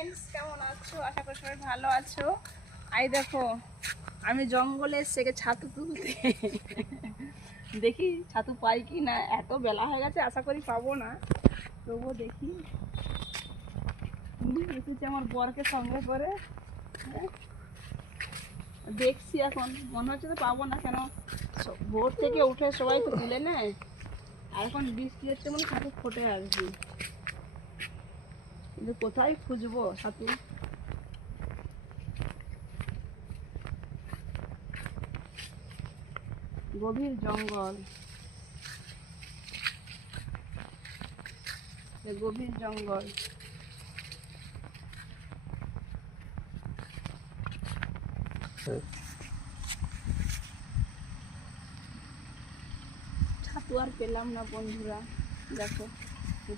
Friends, কেমন আছো? আশা করি সবাই ভালো আছো। আই দেখো, আমি জঙ্গলে এসে ছাতু তুলতে দেখি ছাতু পাই কি না। এত বেলা হয়ে গেছে, আশা করি পাবো না, তবুও দেখি। এসেছি আমার বরকে সঙ্গে করে। হ্যাঁ, দেখছি, এখন মনে হচ্ছে তো পাবো না। কেন, ভোর থেকে উঠে সবাই তো তুলে নেয়, আর এখন বৃষ্টি হচ্ছে মানে ছাতু ফোটে আসবে, কিন্তু কোথায় খুঁজবো ছাতু? গভীর জঙ্গল, গভীর জঙ্গল। ছাতু আর পেলাম না বন্ধুরা, দেখো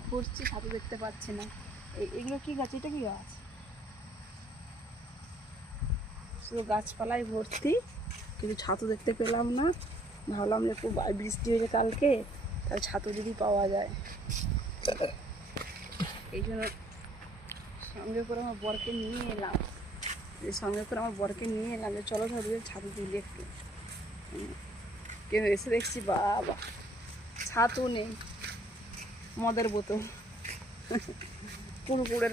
ঘুরছি, ছাতু দেখতে পাচ্ছি না। এগুলো কি গাছ? এটা কি গাছ? শুধু গাছপালায় ভর্তি, কিন্তু ছাতু দেখতে পেলাম না। ভাবলাম যে খুব বৃষ্টি হয়েছে কালকে, তাহলে ছাতু যদি পাওয়া যায়। এই জন্য সঙ্গে করে আমার বরকে নিয়ে এলাম, যে চলো ধরবে ছাতু তুলি একটু। কিন্তু এসে দেখছি বাবা, ছাতু নেই, মদের বোতল, কুড়কুড়ের